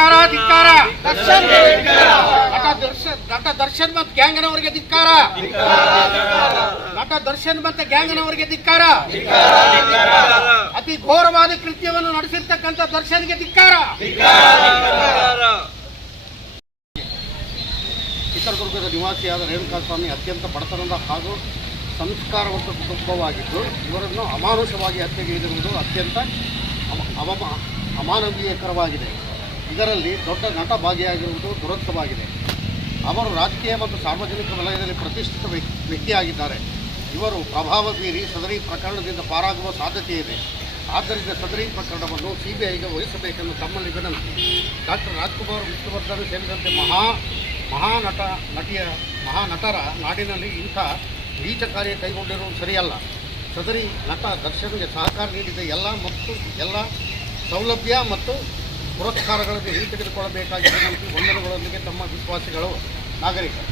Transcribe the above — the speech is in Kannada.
ಧಿಕ್ಕಾರ ಧಿಕ್ಕಾರ. ನಟ ದರ್ಶನ್ ಮತ್ತು ಗ್ಯಾಂಗ್ನವರಿಗೆ ಧಿಕ್ಕಾರ. ನಟ ದರ್ಶನ್ ಮತ್ತು ಗ್ಯಾಂಗ್ನವರಿಗೆ ಧಿಕ್ಕಾರ. ಅತಿ ಘೋರವಾದ ಕೃತ್ಯವನ್ನು ನಡೆಸಿರ್ತಕ್ಕಂಥ ದರ್ಶನ್ಗೆ ಧಿಕ್ಕಾರ. ಚಿತ್ರದುರ್ಗದ ನಿವಾಸಿಯಾದ ರೇಣುಕಾಸ್ವಾಮಿ ಅತ್ಯಂತ ಬಡತನದ ಹಾಗೂ ಸಂಸ್ಕಾರವಂತ ಕುಟುಂಬವಾಗಿದ್ದು ಇವರನ್ನು ಅಮಾನುಷವಾಗಿ ಹತ್ಯೆಗೈದಿರುವುದು ಅತ್ಯಂತ ಅಮಾನವೀಯಕರವಾಗಿದೆ. ಇದರಲ್ಲಿ ದೊಡ್ಡ ನಟ ಭಾಗಿಯಾಗಿರುವುದು ದುರಂತವಾಗಿದೆ. ಅವರು ರಾಜಕೀಯ ಮತ್ತು ಸಾರ್ವಜನಿಕ ವಲಯದಲ್ಲಿ ಪ್ರತಿಷ್ಠಿತ ವ್ಯಕ್ತಿಯಾಗಿದ್ದಾರೆ. ಇವರು ಪ್ರಭಾವ ಬೀರಿ ಸದರಿ ಪ್ರಕರಣದಿಂದ ಪಾರಾಗುವ ಸಾಧ್ಯತೆ ಇದೆ. ಆದ್ದರಿಂದ ಸದರಿ ಪ್ರಕರಣವನ್ನು ಸಿಬಿಐಗೆ ವಹಿಸಬೇಕೆಂದು ತಮ್ಮಲ್ಲಿ ವಿನಂತಿ. ಡಾಕ್ಟರ್ ರಾಜ್ಕುಮಾರ್, ವಿಷ್ಣುವರ್ಧನ್ ಸೇರಿದಂತೆ ಮಹಾನಟರ ನಾಡಿನಲ್ಲಿ ಇಂಥ ನೀಚ ಕಾರ್ಯ ಕೈಗೊಂಡಿರುವುದು ಸರಿಯಲ್ಲ. ಸದರಿ ನಟ ದರ್ಶನ್ಗೆ ಸಹಕಾರ ನೀಡಿದ ಎಲ್ಲ ಸೌಲಭ್ಯ ಮತ್ತು ಪುರಸ್ಕಾರಗಳನ್ನು ಹಿಂತೆಗೆದುಕೊಳ್ಳಬೇಕಾಗಿದೆ. ವಂದನೆಗಳೊಂದಿಗೆ ತಮ್ಮ ವಿಶ್ವಾಸಿಗಳು ನಾಗರಿಕರು.